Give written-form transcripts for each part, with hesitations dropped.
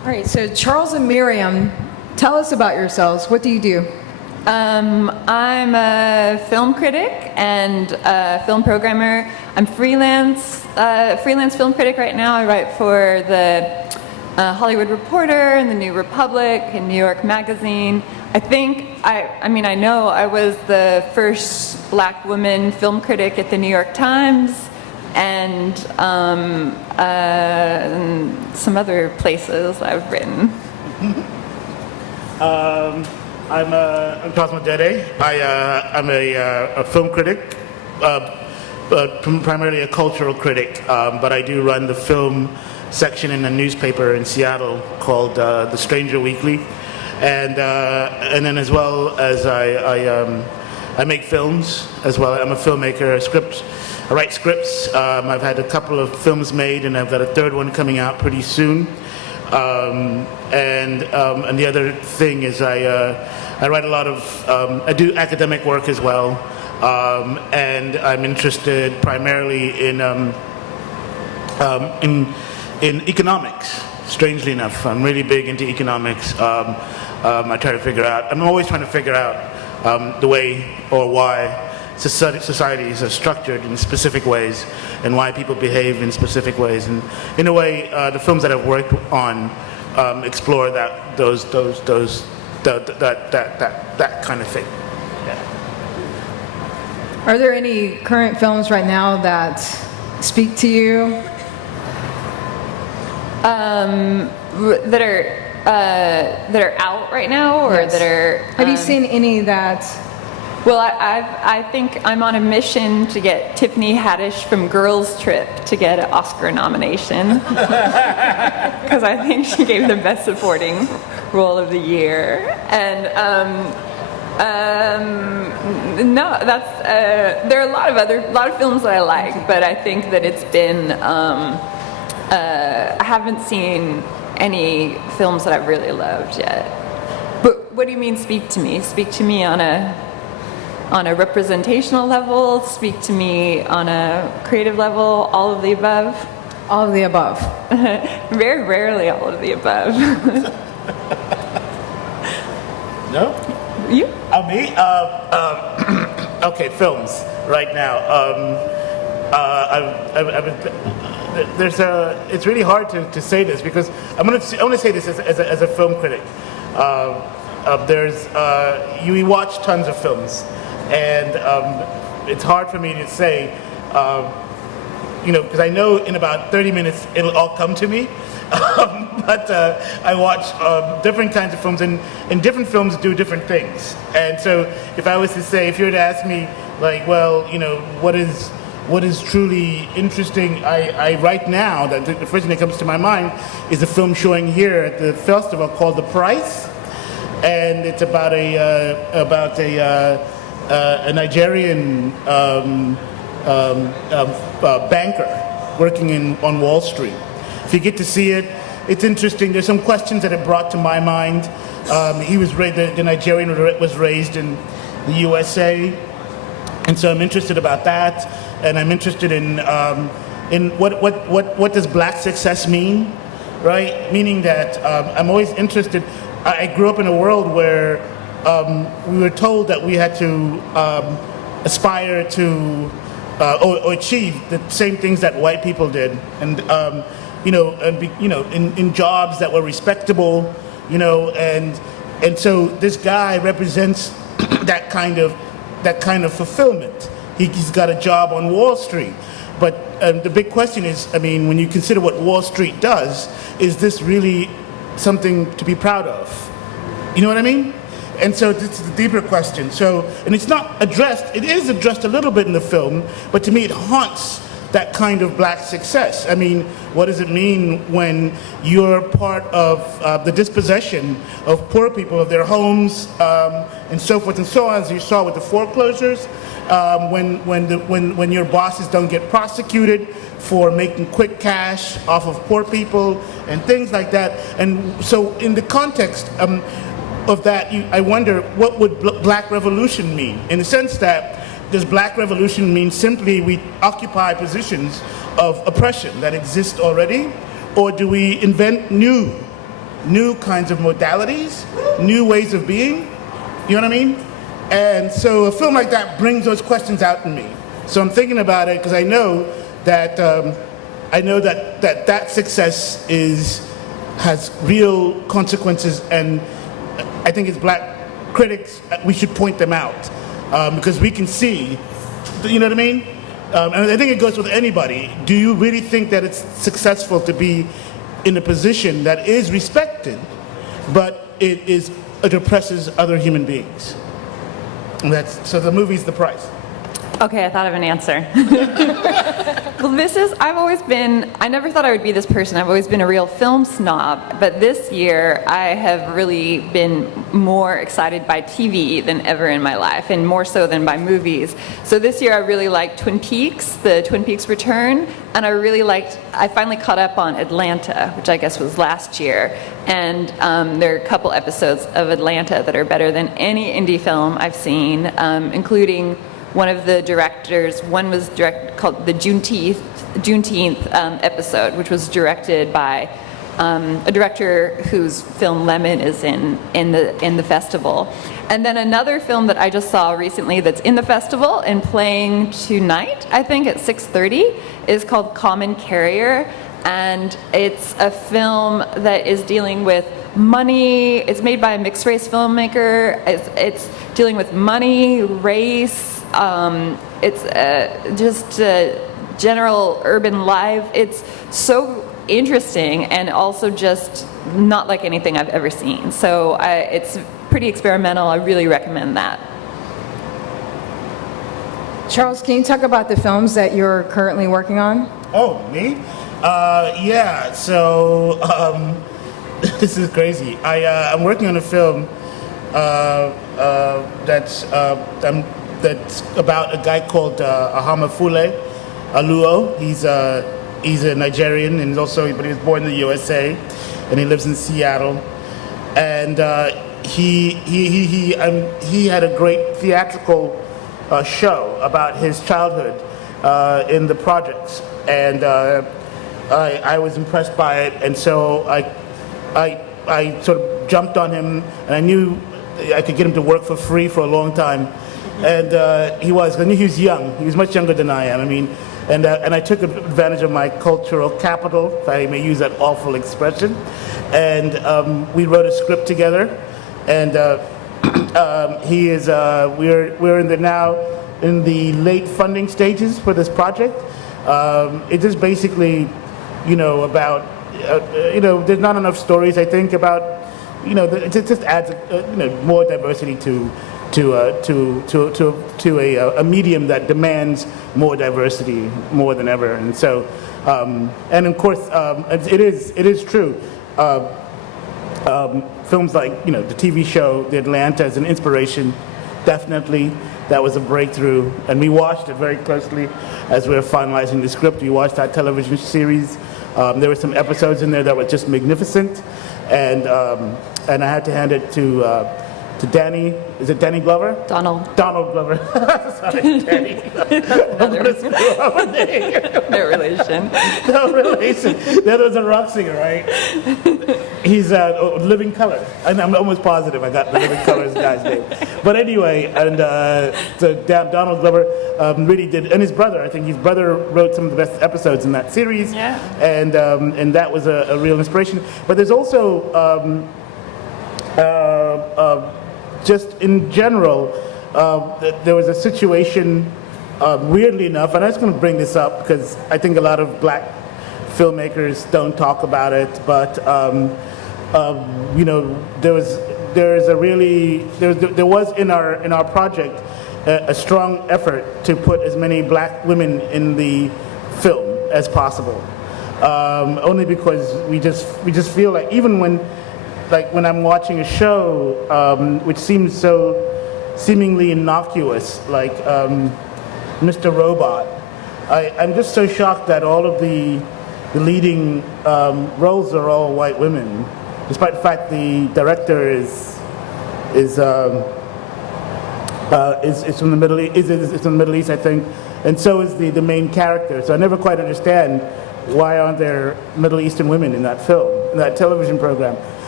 All right, so Charles and Miriam, tell us about yourselves. What do you do? I'm a film critic and a film programmer. I'm freelance film critic right now. I write for the Hollywood Reporter and the New Republic and New York Magazine. I know I was the first black woman film critic at the New York Times and some other places I've written. I'm Charles Mudede. I'm a film critic, primarily a cultural critic, but I do run the film section in a newspaper in Seattle called The Stranger Weekly, and then as well as I make films as well. I'm a filmmaker, I write scripts. I've had a couple of films made, and I've got a third one coming out pretty soon. And the other thing is I write a lot of, I do academic work as well, and I'm interested primarily in economics. Strangely enough, I'm really big into economics. I try to figure out, I'm always trying to figure out the way or why societies are structured in specific ways and why people behave in specific ways. And in a way, the films that I've worked on explore that kind of thing. Yeah. Are there any current films right now that speak to you? That are out right now, or Yes. that are. Have you seen any that? Well, I think I'm on a mission to get Tiffany Haddish from Girls Trip to get an Oscar nomination because I think she gave the best supporting role of the year. And no, that's there are a lot of films that I like, but I think that it's been I haven't seen any films that I've really loved yet. But what do you mean speak to me? Speak to me on a representational level, speak to me on a creative level, all of the above? All of the above. Very rarely all of the above. No? You? Me? Okay, films right now. It's really hard to say this because I want to say this as a film critic. You watch tons of films, and it's hard for me to say, because I know in about 30 minutes it'll all come to me. But I watch different kinds of films, and different films do different things. And so, if I was to say, if you were to ask me, like, well, what is truly interesting, I right now, the first thing that comes to my mind is a film showing here at the festival called The Price, and it's about a Nigerian banker working on Wall Street. If you get to see it, it's interesting. There's some questions that it brought to my mind. The Nigerian was raised in the USA, and so I'm interested about that. And I'm interested in what does black success mean, right? Meaning that I'm always interested. I grew up in a world where we were told that we had to aspire to or achieve the same things that white people did, and in jobs that were respectable, and so this guy represents that kind of fulfillment. He's got a job on Wall Street. But the big question is, when you consider what Wall Street does, is this really something to be proud of? You know what I mean? And so this is the deeper question. And it's not addressed, it is addressed a little bit in the film, but to me it haunts that kind of black success. What does it mean when you're part of the dispossession of poor people, of their homes, and so forth and so on, as you saw with the foreclosures, when your bosses don't get prosecuted for making quick cash off of poor people and things like that. And so in the context of that, I wonder, what would black revolution mean? In the sense that, does black revolution mean simply we occupy positions of oppression that exist already? Or do we invent new new kinds of modalities, new ways of being. You know what I mean? And so a film like that brings those questions out in me. So I'm thinking about it because I know that that success has real consequences, and I think as black critics we should point them out because we can see. You know what I mean? And I think it goes with anybody. Do you really think that it's successful to be in a position that is respected, but it oppresses other human beings? And so the movie's the price. Okay, I thought of an answer. Well, I never thought I would be this person. I've always been a real film snob, but this year I have really been more excited by TV than ever in my life, and more so than by movies. So this year I really liked Twin Peaks, the Twin Peaks Return, and I finally caught up on Atlanta, which I guess was last year. And there are a couple episodes of Atlanta that are better than any indie film I've seen, including one of the directors. One was called the Juneteenth episode, which was directed by a director whose film Lemon is in the festival. And then another film that I just saw recently that's in the festival and playing tonight, I think at 6:30, is called Common Carrier. And it's a film that is dealing with money. It's made by a mixed race filmmaker. It's dealing with money, race. It's just general urban life. It's so interesting and also just not like anything I've ever seen. So it's pretty experimental. I really recommend that. Charles, can you talk about the films that you're currently working on? Oh, me? Yeah. So this is crazy. I'm working on a film that's about a guy called Ahamafule Aluo. He's a Nigerian, and but he was born in the USA, and he lives in Seattle. And he had a great theatrical show about his childhood in the projects, and I was impressed by it, and so I sort of jumped on him, and I knew I could get him to work for free for a long time. And I knew he was young. He was much younger than I am. I mean, and I took advantage of my cultural capital, if I may use that awful expression. And we wrote a script together. And we're now in the late funding stages for this project. It is basically, about there's not enough stories, I think, about it just adds more diversity to a medium that demands more diversity more than ever. And so, and of course, it is true. Films like the TV show The Atlanta is an inspiration, definitely. That was a breakthrough, and we watched it very closely as we were finalizing the script. We watched that television series. There were some episodes in there that were just magnificent, and I had to hand it to Danny. Is it Danny Glover? Donald Glover. Sorry, Danny. I'm gonna screw up a name. No relation. No relation. That was a rock singer, right? He's Living Color. I'm almost positive I got the Living Color's guy's name. But anyway, and so Donald Glover really did, and his brother. I think his brother wrote some of the best episodes in that series. Yeah. And that was a real inspiration. But there's also just in general, there was a situation, weirdly enough, and I'm just going to bring this up because I think a lot of black filmmakers don't talk about it, but there was in our project a strong effort to put as many black women in the film as possible, only because we just feel like even when I'm watching a show which seems so seemingly innocuous, like Mr. Robot, I'm just so shocked that all of the leading roles are all white women, despite the fact the director is from the Middle East, is from the Middle East, I think, and so is the main character. So I never quite understand why aren't there Middle Eastern women in that film, in that television program.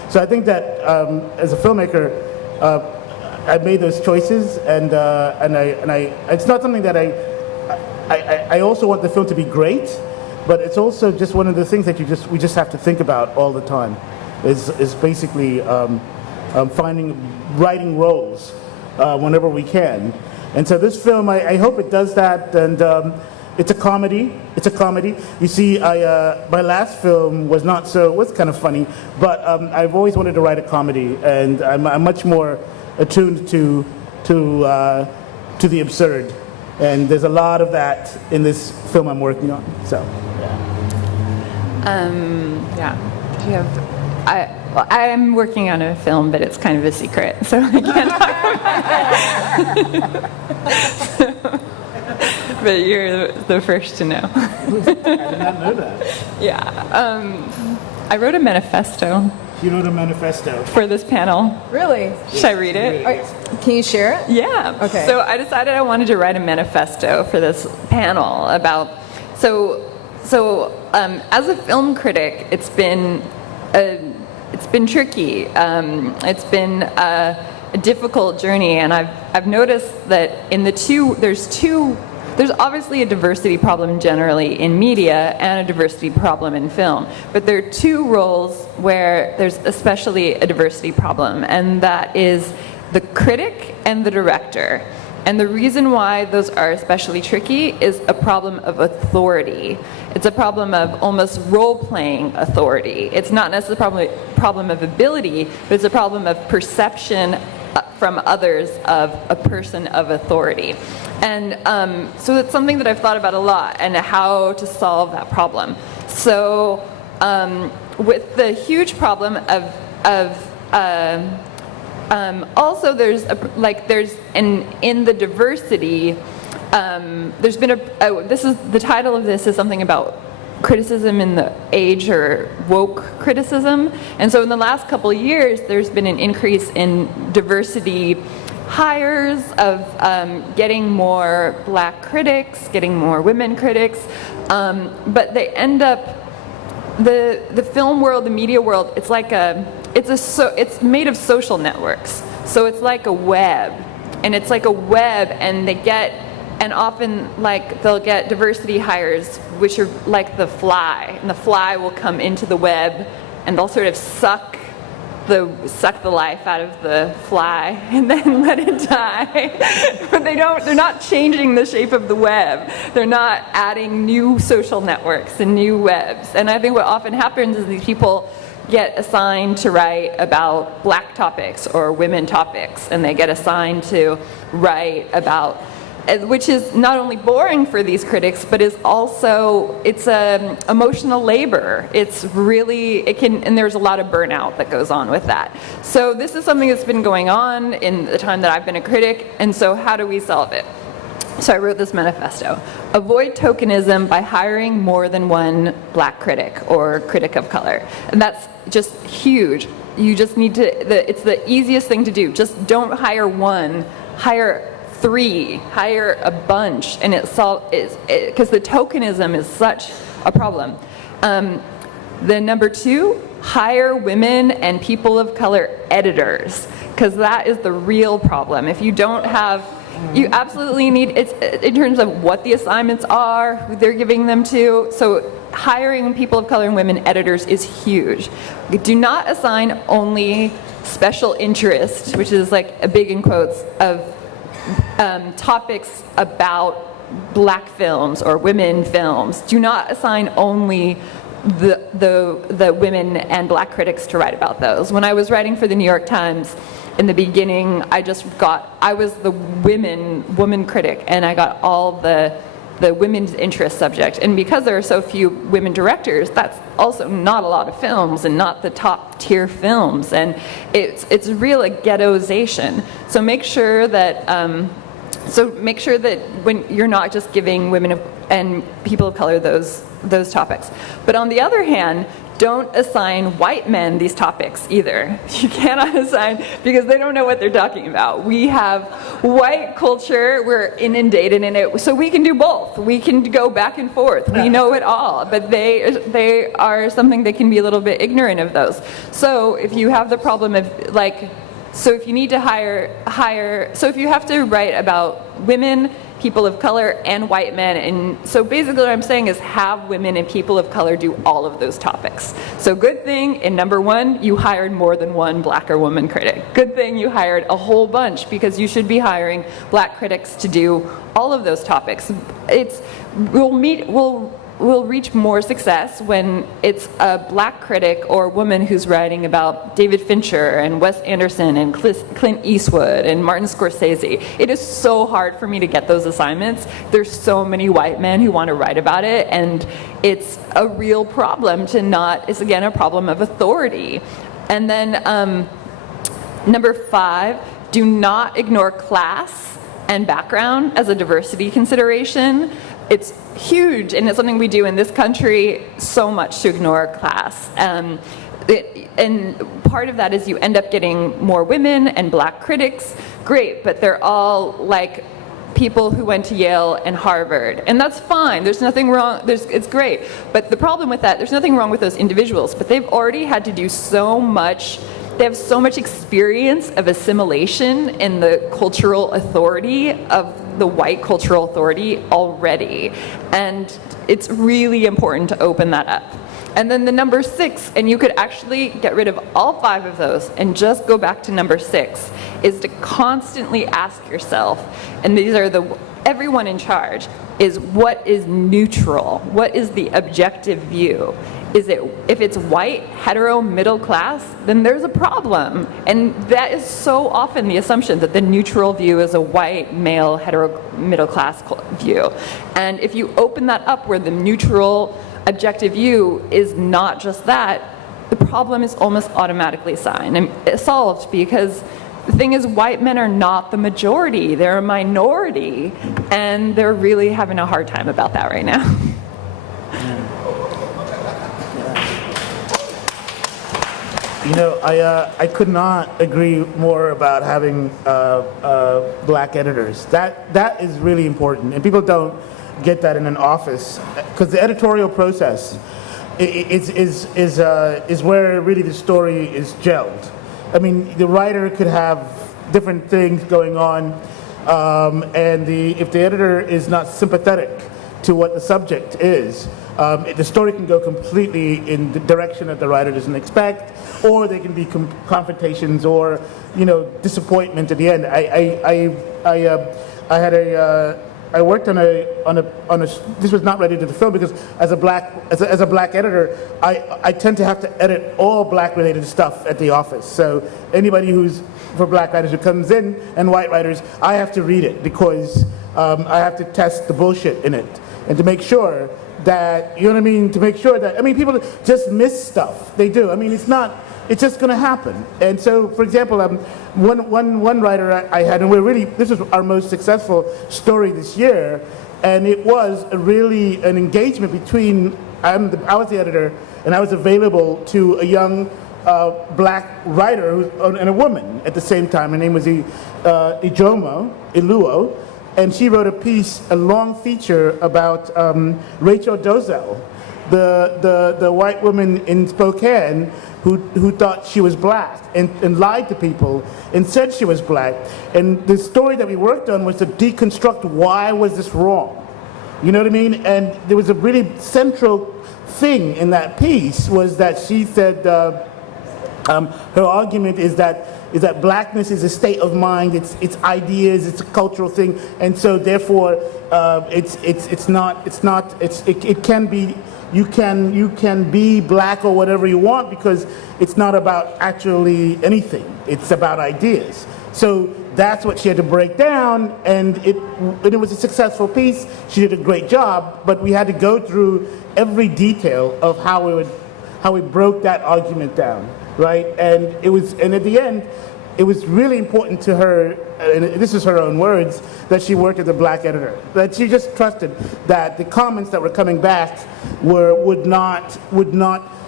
So I think that as a filmmaker, I made those choices, and it's not something that I also want the film to be great, but it's also just one of the things that we just have to think about all the time, is basically writing roles whenever we can. And so this film, I hope it does that, and it's a comedy. It's a comedy. You see, my last film was kind of funny, but I've always wanted to write a comedy, and I'm much more attuned to the absurd, and there's a lot of that in this film I'm working on. So, yeah. Do you have? I'm working on a film, but it's kind of a secret, so I can't talk about it. But you're the first to know. I did not know that. Yeah. I wrote a manifesto. You wrote a manifesto for this panel. Really? Should I read it? Can you share it? Yeah. Okay. So I decided I wanted to write a manifesto for this panel about. As a film critic, it's been tricky. It's been a difficult journey, and I've noticed that in there's obviously a diversity problem generally in media and a diversity problem in film, but there are two roles where there's especially a diversity problem, and that is the critic and the director. And the reason why those are especially tricky is a problem of authority. It's a problem of almost role-playing authority. It's not necessarily a problem of ability, but it's a problem of perception from others of a person of authority. And so it's something that I've thought about a lot, and how to solve that problem. So with the huge problem of also there's in the diversity, there's been the title of this is something about criticism in the age, or woke criticism. And so in the last couple of years, there's been an increase in diversity hires, of getting more black critics, getting more women critics, but they end up, the film world, the media world, it's like it's made of social networks. So it's like a web, and often they'll get diversity hires, which are like the fly, and the fly will come into the web, and they'll sort of suck the life out of the fly and then let it die. But they're not changing the shape of the web. They're not adding new social networks and new webs. And I think what often happens is these people get assigned to write about black topics or women topics, and they get assigned to write about, which is not only boring for these critics, but is also, it's emotional labor. It's really, and there's a lot of burnout that goes on with that. So this is something that's been going on in the time that I've been a critic, and so how do we solve it? So I wrote this manifesto. Avoid tokenism by hiring more than one black critic or critic of color. And that's just huge. You just need to, it's the easiest thing to do. Just don't hire one, hire 3, hire a bunch, and because the tokenism is such a problem. The number 2, hire women and people of color editors, because that is the real problem. If you don't have, you absolutely need, it's in terms of what the assignments are, who they're giving them to. So hiring people of color and women editors is huge. Do not assign only special interest, which is like a big in quotes, of topics about black films or women films. Do not assign only the women and black critics to write about those. When I was writing for the New York Times in the beginning, I was the woman critic, and I got all the women's interest subject. And because there are so few women directors, that's also not a lot of films, and not the top tier films, and it's real a ghettoization. So make sure that when you're not just giving women and people of color those topics. But on the other hand, Don't assign white men these topics either. You cannot assign, because they don't know what they're talking about. We have white culture, we're inundated in it, so we can do both. We can go back and forth. We know it all, but they are something that can be a little bit ignorant of those. So if you have the problem of so if you need to so if you have to write about women, people of color, and white men, and so basically what I'm saying is have women and people of color do all of those topics. So good thing, in number one, you hired more than one black or woman critic. Good thing you hired a whole bunch, because you should be hiring black critics to do all of those topics. We'll reach more success when it's a black critic or woman who's writing about David Fincher and Wes Anderson and Clint Eastwood and Martin Scorsese. It is so hard for me to get those assignments. There's so many white men who want to write about it, and it's a real problem it's again a problem of authority. And then number 5, do not ignore class and background as a diversity consideration. It's huge, and it's something we do in this country so much, to ignore class. And part of that is you end up getting more women and black critics. Great, but they're all like people who went to Yale and Harvard, and that's fine. There's nothing wrong. It's great. But the problem with that, there's nothing wrong with those individuals, but they've already had to do so much. They have so much experience of assimilation in the cultural authority of the white cultural authority already. And it's really important to open that up. And then the number 6, and you could actually get rid of all 5 of those and just go back to number 6, is to constantly ask yourself, and these are everyone in charge, is what is neutral? What is the objective view? If it's white, hetero, middle class, then there's a problem. And that is so often the assumption, that the neutral view is a white, male, hetero, middle class view. And if you open that up where the neutral objective view is not just that, the problem is almost automatically solved, because the thing is, white men are not the majority, they're a minority, and they're really having a hard time about that right now. You know, I could not agree more about having black editors. That is really important, and people don't get that in an office, because the editorial process is where really the story is gelled. I mean, the writer could have different things going on, and if the editor is not sympathetic to what the subject is, the story can go completely in the direction that the writer doesn't expect, or there can be confrontations or, disappointment at the end. I worked on a. This was not related to the film, because as a black editor, I tend to have to edit all black related stuff at the office. So anybody for black writers who comes in, and white writers, I have to read it, because I have to test the bullshit in it, and to make sure that, to make sure that, people just miss stuff. They do. It's just going to happen. And so, for example, one writer I had, and this was our most successful story this year, and it was really an engagement between, I was the editor, and I was available to a young black writer and a woman at the same time. Her name was Iluo, and she wrote a long feature about Rachel Dolezal, the white woman in Spokane who thought she was black and lied to people and said she was black. And the story that we worked on was to deconstruct why was this wrong. You know what I mean? And there was a really central thing in that piece, was that she said her argument is that blackness is a state of mind, it's ideas, it's a cultural thing, and so therefore it can be, you can be black or whatever you want, because it's not about actually anything, it's about ideas. So that's what she had to break down, and it was a successful piece. She did a great job, but we had to go through every detail of how we broke that argument down, right? And at the end, it was really important to her, and this is her own words, that she worked as a black editor. That she just trusted that the comments that were coming back would not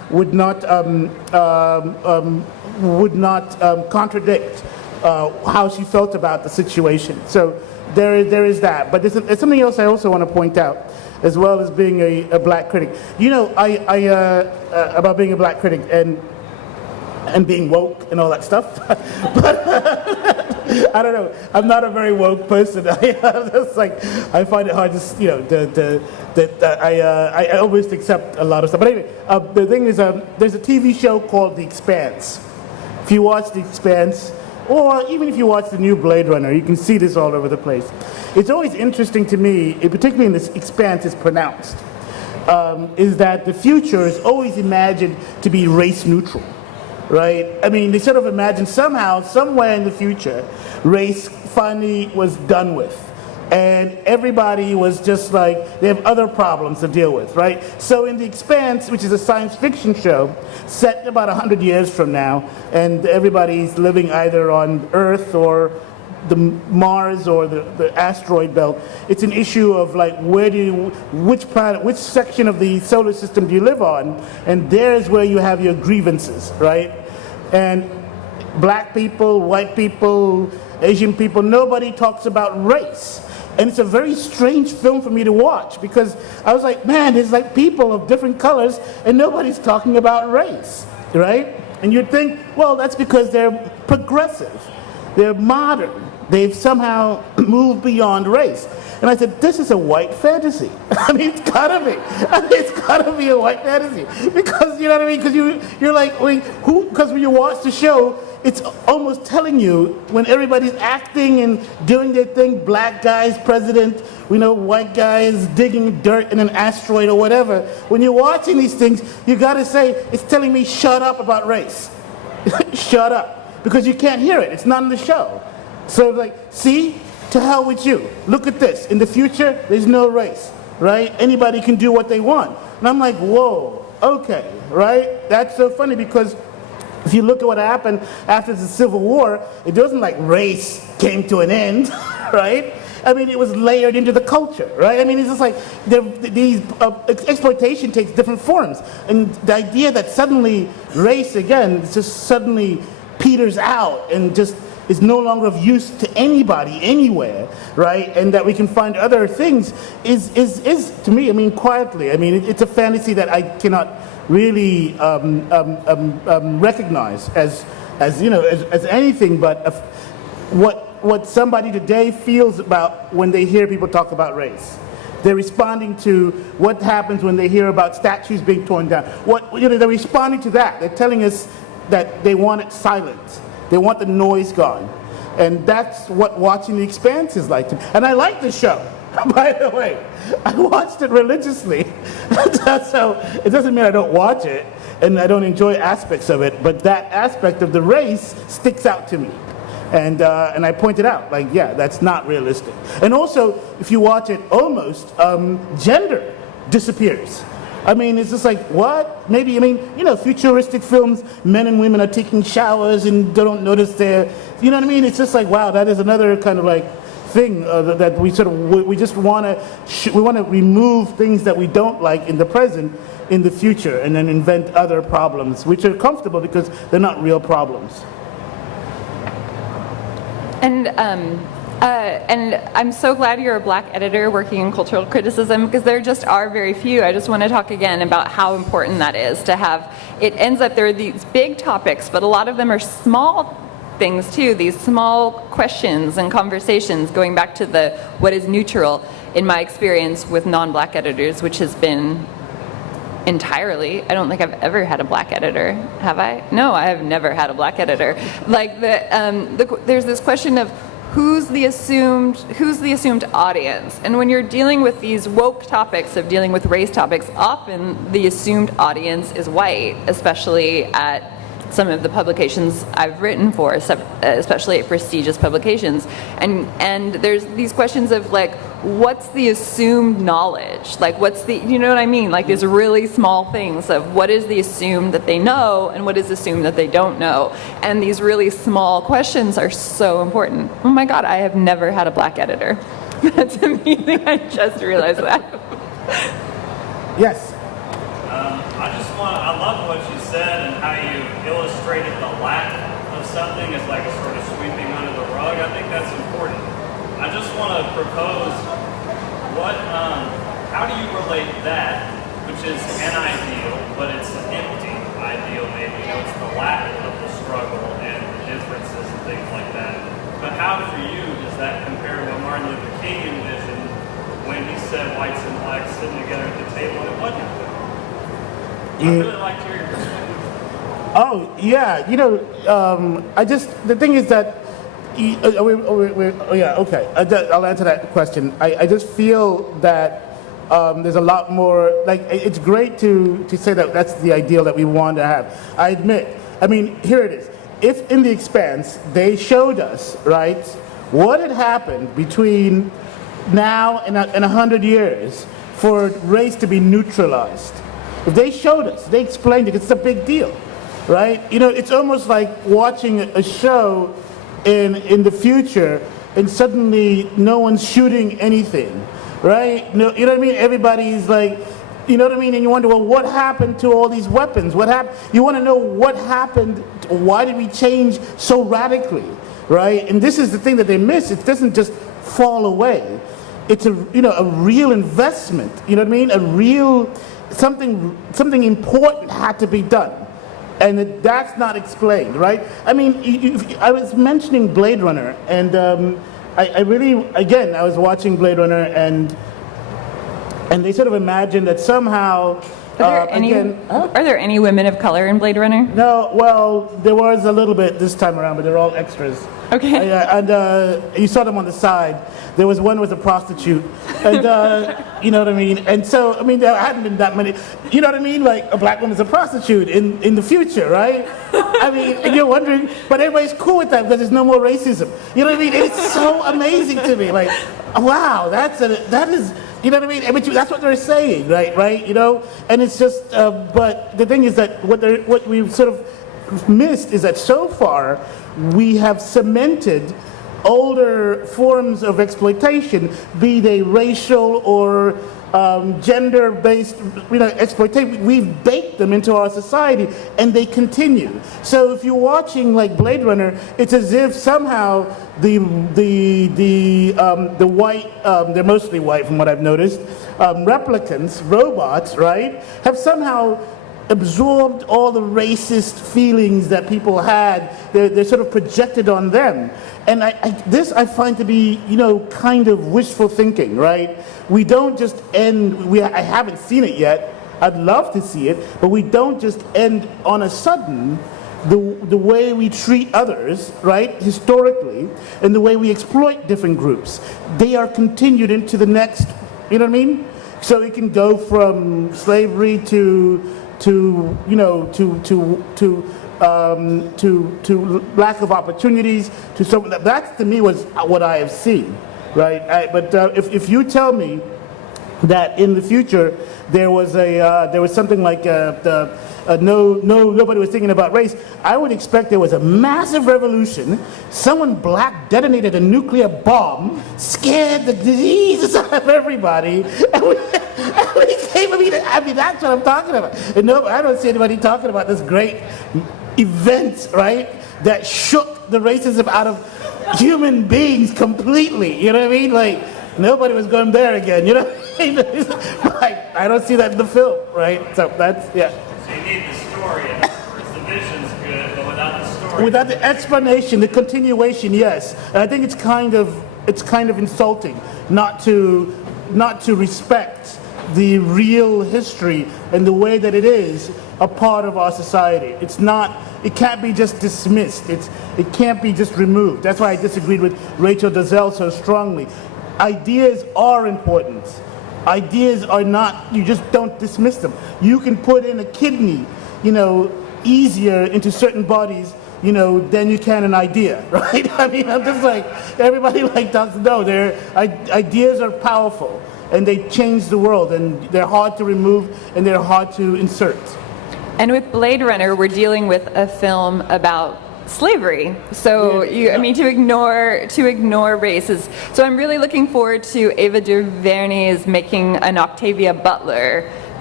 contradict how she felt about the situation. So there is that. But there's something else I also want to point out, as well as being a black critic. You know, about being a black critic and being woke and all that stuff. But I don't know. I'm not a very woke person. I find it hard to, you know, I almost accept a lot of stuff. But anyway, the thing is, there's a TV show called The Expanse. If you watch The Expanse, or even if you watch the new Blade Runner, you can see this all over the place. It's always interesting to me, particularly in this Expanse is pronounced, is that the future is always imagined to be race neutral, right? I mean, they sort of imagine somehow, somewhere in the future, race finally was done with. And everybody was just like, they have other problems to deal with, right? So in The Expanse, which is a science fiction show, set about 100 years from now, and everybody's living either on Earth or the Mars or the asteroid belt, it's an issue of like, which planet, which section of the solar system do you live on? And there's where you have your grievances, right? And black people, white people, Asian people, nobody talks about race. And it's a very strange film for me to watch, because I was like, man, there's like people of different colors and nobody's talking about race, right? And you'd think, well, that's because they're progressive, they're modern, they've somehow moved beyond race. And I said, this is a white fantasy. I mean, it's gotta be. It's gotta be a white fantasy. Because, you know what I mean? Because you're like, wait, because when you watch the show, it's almost telling you when everybody's acting and doing their thing, black guys president, you know, white guys digging dirt in an asteroid or whatever. When you're watching these things, you gotta say, it's telling me shut up about race. Shut up. Because you can't hear it. It's not in the show. So like, see, to hell with you. Look at this. In the future, there's no race, right? Anybody can do what they want. And I'm like, whoa, okay, right? That's so funny, because if you look at what happened after the Civil War, it wasn't like race came to an end, right? I mean, it was layered into the culture, right? I mean, it's just like these exploitation takes different forms. And the idea that suddenly race, again, just suddenly peters out and just is no longer of use to anybody, anywhere, right? And that we can find other things is to me, I mean, quietly, I mean, it's a fantasy that I cannot really recognize as you know, as anything but what somebody today feels about when they hear people talk about race. They're responding to what happens when they hear about statues being torn down. They're responding to that. They're telling us that they want it silent. They want the noise gone. And that's what watching The Expanse is like to me. And I like the show, by the way. I watched it religiously. So it doesn't mean I don't watch it and I don't enjoy aspects of it, but that aspect of the race sticks out to me. And I pointed out, like, yeah, that's not realistic. And also, if you watch it, almost gender disappears. I mean, it's just like, what? Maybe, I mean, you know, futuristic films, men and women are taking showers and they don't notice their, you know what I mean? It's just like, wow, that is another kind of like thing that we sort of, we just want to remove things that we don't like in the present in the future, and then invent other problems, which are comfortable because they're not real problems. And I'm so glad you're a black editor working in cultural criticism, because there just are very few. I just want to talk again about how important that is to have. It ends up there are these big topics, but a lot of them are small things too, these small questions and conversations, going back to the what is neutral in my experience with non-black editors, which has been entirely, I don't think I've ever had a black editor. Have I? No, I have never had a black editor. Like there's this question of who's the assumed audience? And when you're dealing with these woke topics of dealing with race topics, often the assumed audience is white, especially at some of the publications I've written for, especially at prestigious publications. And there's these questions of like, what's the assumed knowledge? Like, what's the, you know what I mean? Like, these really small things of what is the assumed that they know and what is assumed that they don't know. And these really small questions are so important. Oh my God, I have never had a black editor. That's amazing. I just realized that. Yes. I love what you said and how you illustrated the lack of something as like a sort of sweeping under the rug. I think that's important. I just want to propose how do you relate that, which is an ideal, but it's an empty ideal maybe, it's the lack of the struggle and the differences and things like that. But how for you does that compare to what Martin Luther King envisioned when he said whites and blacks sitting together at the table and it wasn't fair? I'd really like to hear your perspective. Oh, yeah. The thing is that, yeah, okay. I'll answer that question. I just feel that there's a lot more, like, it's great to say that that's the ideal that we want to have. I admit. I mean, here it is. If in The Expanse, they showed us, right, what had happened between now and 100 years for race to be neutralized. If they showed us, they explained it, it's a big deal, right? It's almost like watching a show in the future and suddenly no one's shooting anything, right? No, you know what I mean? Everybody's like, you know what I mean? And you wonder, well, what happened to all these weapons? What happened? You want to know what happened? Why did we change so radically, right? And this is the thing that they miss. It doesn't just fall away. It's a real investment. You know what I mean? A real something important had to be done, and that's not explained, right? I mean, I was mentioning Blade Runner, and I was watching Blade Runner, and they sort of imagined that somehow. Are there any women of color in Blade Runner? No, well, there was a little bit this time around, but they're all extras. Okay. And you saw them on the side. There was one was a prostitute, and you know what I mean. And so, I mean, there hadn't been that many. You know what I mean? Like a black woman's a prostitute in the future, right? I mean, and you're wondering, but everybody's cool with that because there's no more racism. You know what I mean? It's so amazing to me. Like, wow, that is. You know what I mean? But that's what they're saying, right? You know, and it's just. But the thing is that what we've sort of missed is that so far we have cemented older forms of exploitation, be they racial or gender-based, exploitation. We've baked them into our society, and they continue. So if you're watching like Blade Runner, it's as if somehow the white, they're mostly white from what I've noticed, replicants, robots, right, have somehow absorbed all the racist feelings that people had. They're sort of projected on them. And this I find to be, kind of wishful thinking, right? We don't just end, I haven't seen it yet, I'd love to see it, but we don't just end on a sudden the way we treat others, right, historically, and the way we exploit different groups. They are continued into the next, you know what I mean? So it can go from slavery to lack of opportunities, to some. That to me was what I have seen, right? But if you tell me that in the future there was something like nobody was thinking about race, I would expect there was a massive revolution. Someone black detonated a nuclear bomb, scared the diseases out of everybody, and we came. I mean, that's what I'm talking about. And no, I don't see anybody talking about this great event, right, that shook the racism out of human beings completely. You know what I mean? Like, nobody was going there again. You know what I mean? Like, I don't see that in the film, right? So that's, yeah. So you need the story afterwards. The vision's good, but without the story. Without the explanation, the continuation, yes. And I think it's kind of insulting not to respect the real history and the way that it is a part of our society. It can't be just dismissed. It can't be just removed. That's why I disagreed with Rachel Dolezal so strongly. Ideas are important. Ideas are not, you just don't dismiss them. You can put in a kidney, easier into certain bodies, than you can an idea, right? I mean, I'm just like, everybody talks, no, ideas are powerful. And they change the world, and they're hard to remove, and they're hard to insert. And with Blade Runner, we're dealing with a film about slavery. So to ignore races. So I'm really looking forward to Ava DuVernay's making an Octavia Butler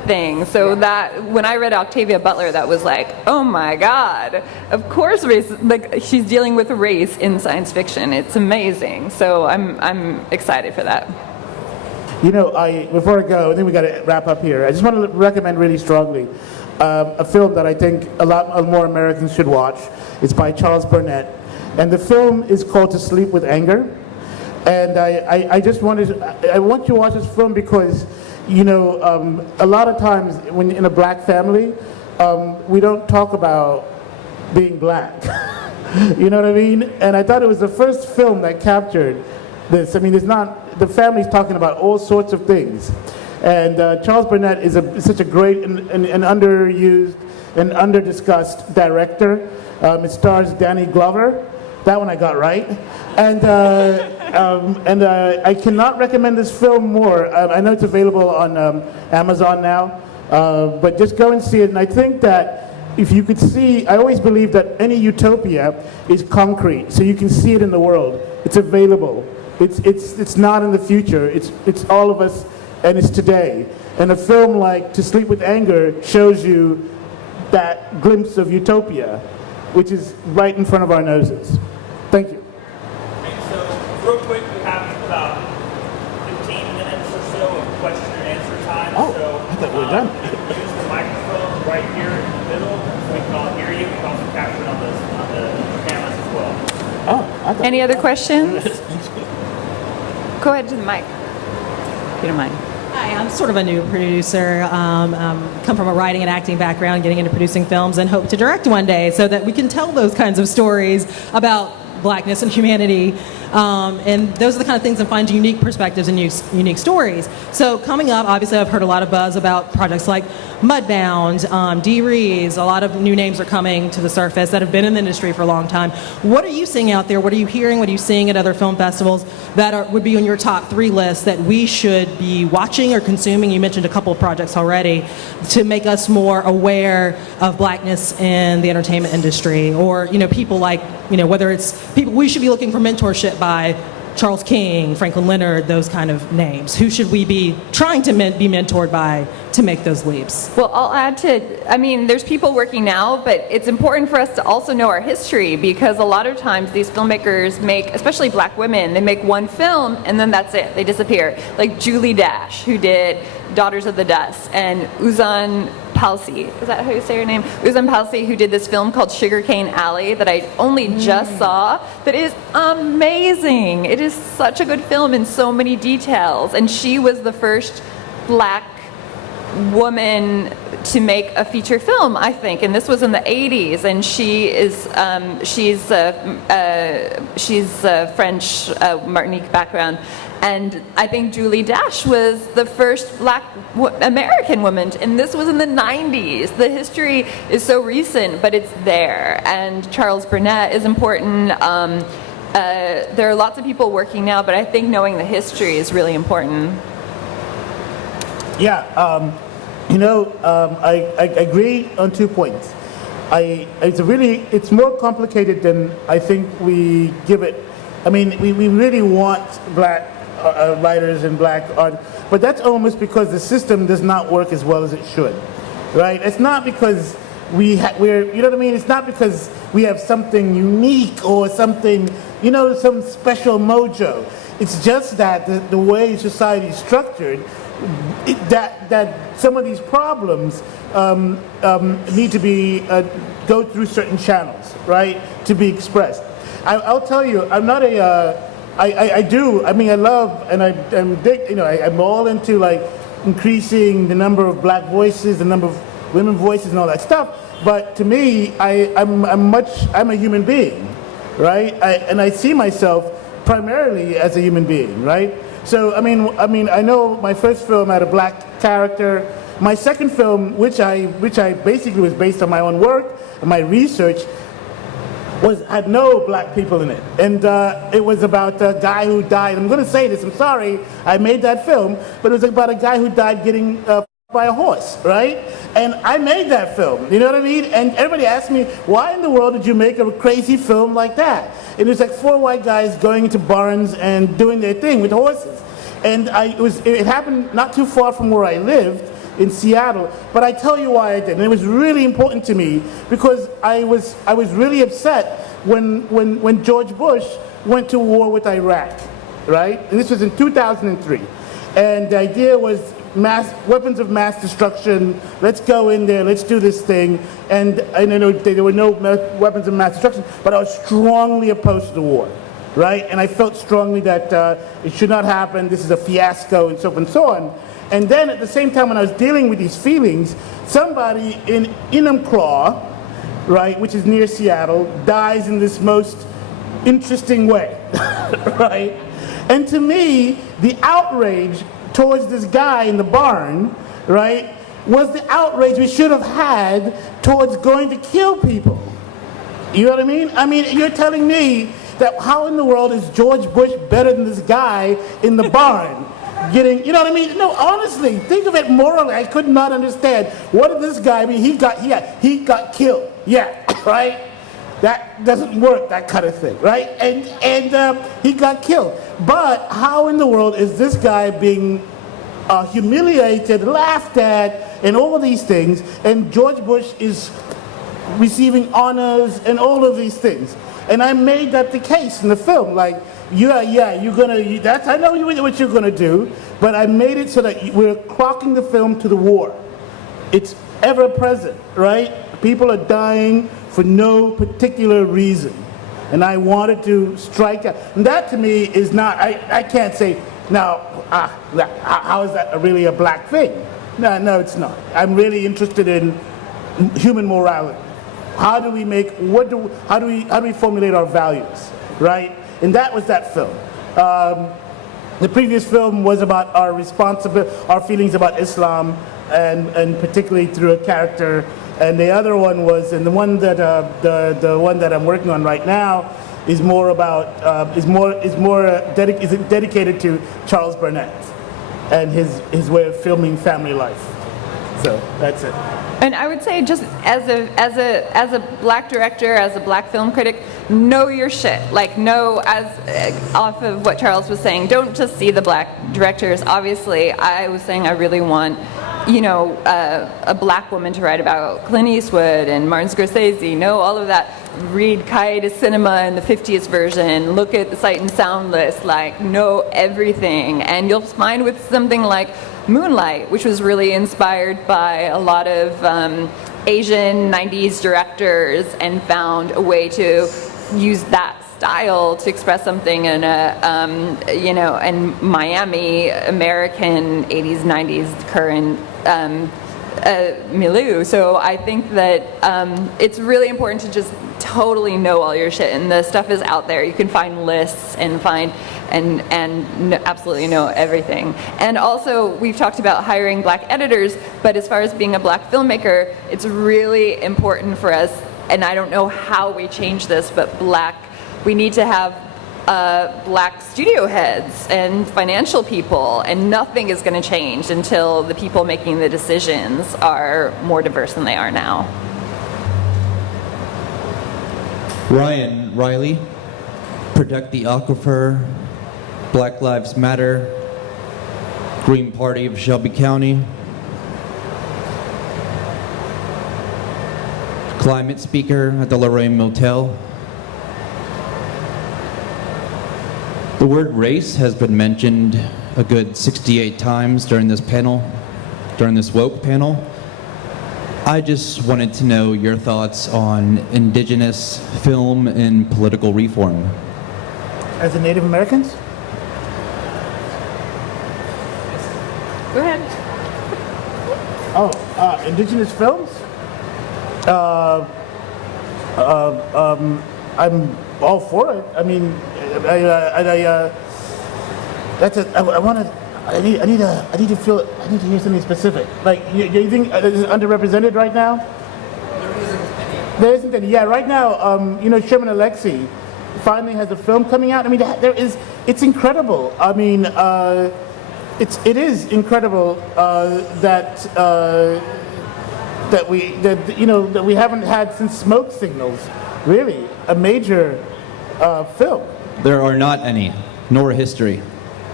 thing. So that when I read Octavia Butler, that was like, oh my God, of course race, like she's dealing with race in science fiction. It's amazing. So I'm excited for that. You know, before I go, I think we got to wrap up here. I just want to recommend really strongly a film that I think a lot more Americans should watch. It's by Charles Burnett, and the film is called To Sleep with Anger. And I want you to watch this film because, you know, a lot of times when in a black family, we don't talk about being black. You know what I mean? And I thought it was the first film that captured this. I mean, the family's talking about all sorts of things. And Charles Burnett is such a great and underused and under-discussed director. It stars Danny Glover. That one I got right. And I cannot recommend this film more. I know it's available on Amazon now, but just go and see it. And I think that if you could see, I always believe that any utopia is concrete, so you can see it in the world. It's available. It's not in the future. It's all of us, and it's today. And a film like To Sleep with Anger shows you that glimpse of utopia, which is right in front of our noses. Thank you. Okay, so real quick, we have about 15 minutes or so of question and answer time. Oh, so, I thought we were done. Use the microphone right here in the middle so we can all hear you. We can also capture it on the cameras as well. Oh, Any other questions? Go ahead to the mic, if you don't mind. Hi, I'm sort of a new producer. Come from a writing and acting background, getting into producing films, and hope to direct one day so that we can tell those kinds of stories about blackness and humanity. And those are the kind of things that find unique perspectives and unique stories. So coming up, obviously I've heard a lot of buzz about projects like Mudbound, Dee Rees. A lot of new names are coming to the surface that have been in the industry for a long time. What are you seeing out there? What are you hearing? What are you seeing at other film festivals that would be on your top 3 list that we should be watching or consuming? You mentioned a couple of projects already to make us more aware of blackness in the entertainment industry, or people like whether it's people we should be looking for mentorship by Charles King, Franklin Leonard, those kind of names. Who should we be trying to be mentored by to make those leaps? Well, I'll add to, there's people working now, but it's important for us to also know our history, because a lot of times these filmmakers make, especially black women, they make one film and then that's it. They disappear. Like Julie Dash, who did Daughters of the Dust, and Uzan Palsi, is that how you say her name? Uzan Palsi, who did this film called Sugarcane Alley that I only just saw, that is amazing. It is such a good film in so many details, and she was the first black woman to make a feature film, I think, and this was in the 80s, and she's a French Martinique background. And I think Julie Dash was the first black American woman, and this was in the 90s. The history is so recent, but it's there. And Charles Burnett is important. There are lots of people working now, but I think knowing the history is really important. Yeah, I agree on 2 points. It's more complicated than I think we give it. I mean, we really want black writers and black art, but that's almost because the system does not work as well as it should, right? It's not because we're, you know what I mean? It's not because we have something unique or something, some special mojo. It's just that the way society is structured, that some of these problems need to be go through certain channels, right, to be expressed. I'll tell you, I'm not I love and I'm big, I'm all into like increasing the number of black voices, the number of women voices and all that stuff. But to me, I'm a human being, right? And I see myself primarily as a human being, right? So I know my first film had a black character. My second film, which I basically was based on my own work and my research, had no black people in it, and it was about a guy who died. I'm going to say this. I'm sorry, I made that film, but it was about a guy who died getting by a horse, right? And I made that film. You know what I mean? And everybody asked me, why in the world did you make a crazy film like that? It was like 4 white guys going into barns and doing their thing with horses, and it happened not too far from where I lived. in Seattle. But I tell you why I did. And it was really important to me because I was really upset when George Bush went to war with Iraq, right? And this was in 2003. And the idea was weapons of mass destruction. Let's go in there. Let's do this thing. And I know there were no weapons of mass destruction, but I was strongly opposed to the war, right? And I felt strongly that it should not happen. This is a fiasco, and so forth and so on. And then at the same time, when I was dealing with these feelings, somebody in Enumclaw, right, which is near Seattle, dies in this most interesting way, right? And to me, the outrage towards this guy in the barn, right, was the outrage we should have had towards going to kill people. You know what I mean? I mean, you're telling me that how in the world is George Bush better than this guy in the barn? Getting, you know what I mean? No, honestly, think of it morally. I could not understand. What did this guy mean? He got killed. Yeah, right? That doesn't work, that kind of thing, right? And he got killed. But how in the world is this guy being humiliated, laughed at, and all of these things, and George Bush is receiving honors and all of these things? And I made that the case in the film, like, yeah, I know what you're gonna do, but I made it so that we're clocking the film to the war. It's ever present, right? People are dying for no particular reason. And I wanted to strike out. And that to me is not, I can't say, now, how is that really a black thing? No, it's not. I'm really interested in human morality. How do we how do we formulate our values, right? And that was that film. The previous film was about our feelings about Islam, and particularly through a character. And the other one was, and the one that the one that I'm working on right now is more about dedicated to Charles Burnett and his way of filming family life. So that's it. And I would say, just as a black director, as a black film critic, know your shit. Like, know, off of what Charles was saying, don't just see the black directors. Obviously, I was saying I really want, a black woman to write about Clint Eastwood and Martin Scorsese. Know all of that. Read Kaida Cinema in the 50s version. Look at the Sight and Sound list. Like, know everything. And you'll find with something like Moonlight, which was really inspired by a lot of Asian 90s directors, and found a way to use that style to express something in in Miami, American 80s, 90s, current milieu. So I think that it's really important to just totally know all your shit, and the stuff is out there. You can find lists and absolutely know everything. And also, we've talked about hiring black editors, but as far as being a black filmmaker, it's really important for us, and I don't know how we change this, but we need to have black studio heads and financial people, and nothing is going to change until the people making the decisions are more diverse than they are now. Ryan Riley, Protect the Aquifer, Black Lives Matter, Green Party of Shelby County, climate speaker at the Lorraine Motel. The word race has been mentioned a good 68 times during this woke panel. I just wanted to know your thoughts on indigenous film and political reform. As the Native Americans? Go ahead. Indigenous films? I'm all for it. I mean, I need to hear something specific. Like, you think is it underrepresented right now? There isn't any. Yeah, right now, Sherman Alexie finally has a film coming out. I mean, it's incredible. I mean, it is incredible that we haven't had since Smoke Signals, really, a major film. There are not any, nor history.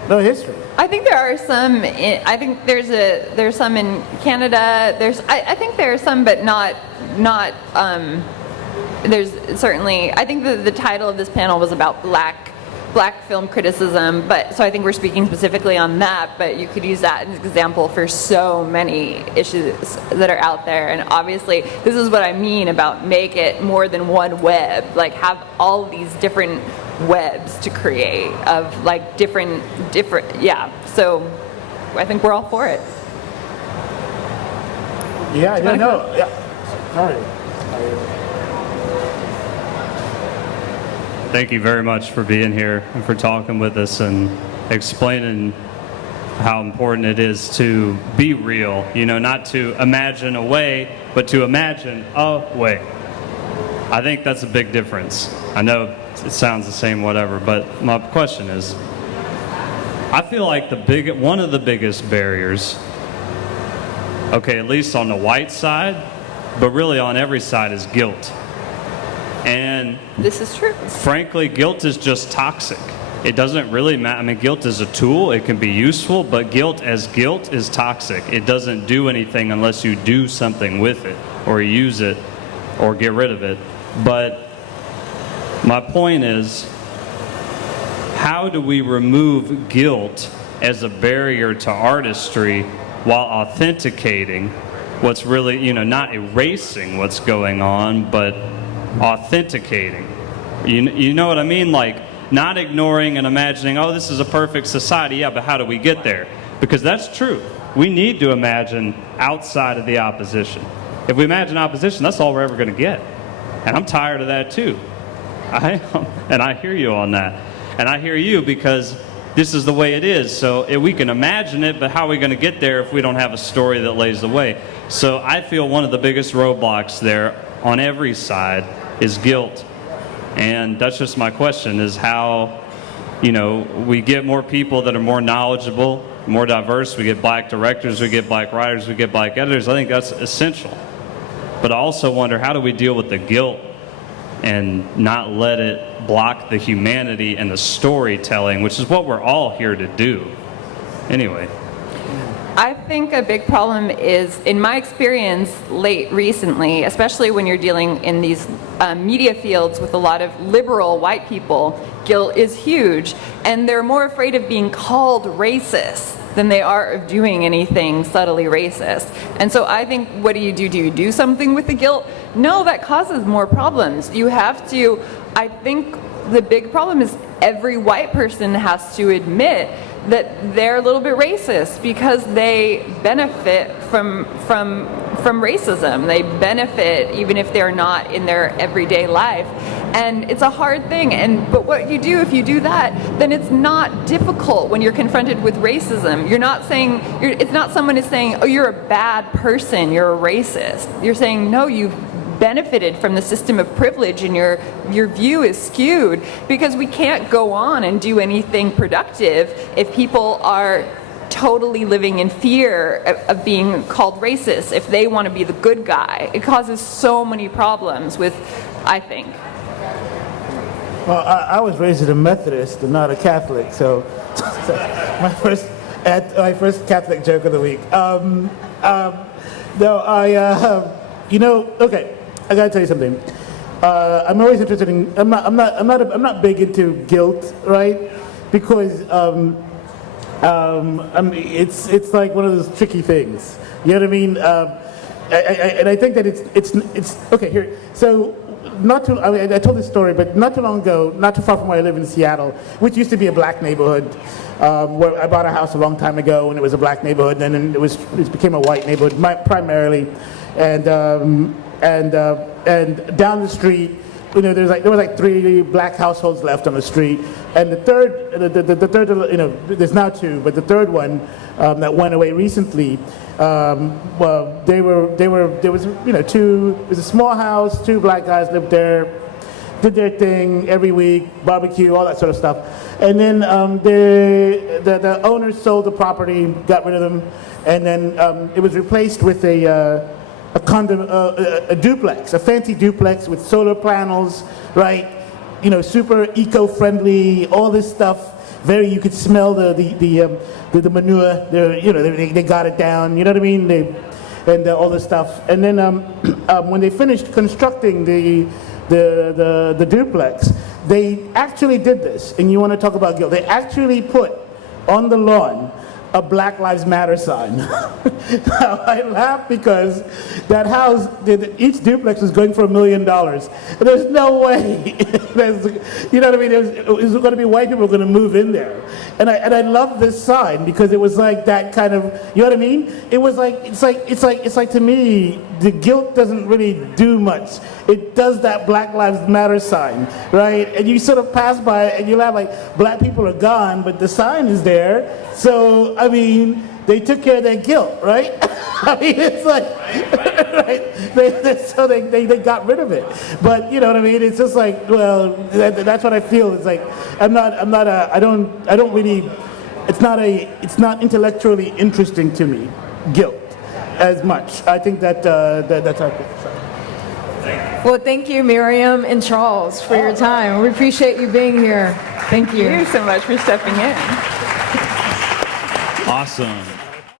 No history. I think there are some. I think there's some in Canada. I think there are some, but not. There's certainly. I think the title of this panel was about black film criticism, but so I think we're speaking specifically on that. But you could use that as an example for so many issues that are out there. And obviously, this is what I mean about make it more than one web. Like have all these different webs to create of like different so I think we're all for it. Yeah, yeah, no, yeah. Sorry. Thank you very much for being here and for talking with us and explaining how important it is to be real, not to imagine a way, but to imagine a way. I think that's a big difference. I know it sounds the same, whatever, but my question is, I feel like one of the biggest barriers, okay, at least on the white side, but really on every side, is guilt. And this is true. Frankly, guilt is just toxic. It doesn't really matter. I mean, guilt is a tool. It can be useful, but guilt is toxic. It doesn't do anything unless you do something with it or use it or get rid of it. But my point is, how do we remove guilt as a barrier to artistry while authenticating what's really, not erasing what's going on, but authenticating? You know what I mean? Like, not ignoring and imagining, oh, this is a perfect society. Yeah, but how do we get there? Because that's true. We need to imagine outside of the opposition. If we imagine opposition, that's all we're ever going to get. And I'm tired of that too. I am. And I hear you on that. And I hear you because this is the way it is. So we can imagine it, but how are we going to get there if we don't have a story that lays the way? So I feel one of the biggest roadblocks there on every side is guilt. And that's just my question, is how, we get more people that are more knowledgeable, more diverse. We get black directors, we get black writers, we get black editors. I think that's essential. But I also wonder, how do we deal with the guilt and not let it block the humanity and the storytelling, which is what we're all here to do. Anyway. I think a big problem is, in my experience recently, especially when you're dealing in these media fields with a lot of liberal white people, guilt is huge, and they're more afraid of being called racist than they are of doing anything subtly racist. And so I think, what do? Do you do something with the guilt? No, that causes more problems. You have to, I think the big problem is every white person has to admit that they're a little bit racist because they benefit from racism. They benefit even if they're not in their everyday life. And it's a hard thing. But what you do, if you do that, then it's not difficult when you're confronted with racism. You're not saying, it's not someone is saying, oh, you're a bad person, you're a racist. You're saying, no, you've benefited from the system of privilege and your view is skewed, because we can't go on and do anything productive if people are totally living in fear of being called racist, if they want to be the good guy. It causes so many problems with, I think. Well, I was raised as a Methodist and not a Catholic, so my first Catholic joke of the week. Okay, I gotta tell you something. I'm always interested in. I'm not big into guilt, right? Because it's like one of those tricky things. You know what I mean? And I think that it's okay here. So. I told this story, but not too long ago, not too far from where I live in Seattle, which used to be a black neighborhood, where I bought a house a long time ago, and it was a black neighborhood, and then it became a white neighborhood primarily, and down the street, there was like 3 black households left on the street, and the third, there's now 2, but the third one that went away recently. Well, there was it was a small house, 2 black guys lived there, did their thing every week, barbecue, all that sort of stuff, and then the owners sold the property, got rid of them, and then it was replaced with a duplex, a fancy duplex with solar panels, right? Super eco-friendly, all this stuff. very, you could smell the manure. They got it down. You know what I mean? And all this stuff. And then when they finished constructing the duplex, they actually did this. And you want to talk about guilt? They actually put on the lawn a Black Lives Matter sign. I laugh because that house, each duplex was going for $1 million. There's no way, you know what I mean? It was going to be white people going to move in there. And I love this sign because it was like that kind of, you know what I mean? It was like, it's like to me, the guilt doesn't really do much. It does that Black Lives Matter sign, right? And you sort of pass by it and you laugh like, black people are gone, but the sign is there. So, I mean, they took care of their guilt, right? I mean, it's like, right? So they got rid of it. But you know what I mean? It's just like, well, that's what I feel. It's like, I don't really, it's not intellectually interesting to me, guilt, as much. I think that's how I feel. Well, thank you, Miriam and Charles, for your time. We appreciate you being here. Thank you. Thank you so much for stepping in. Awesome.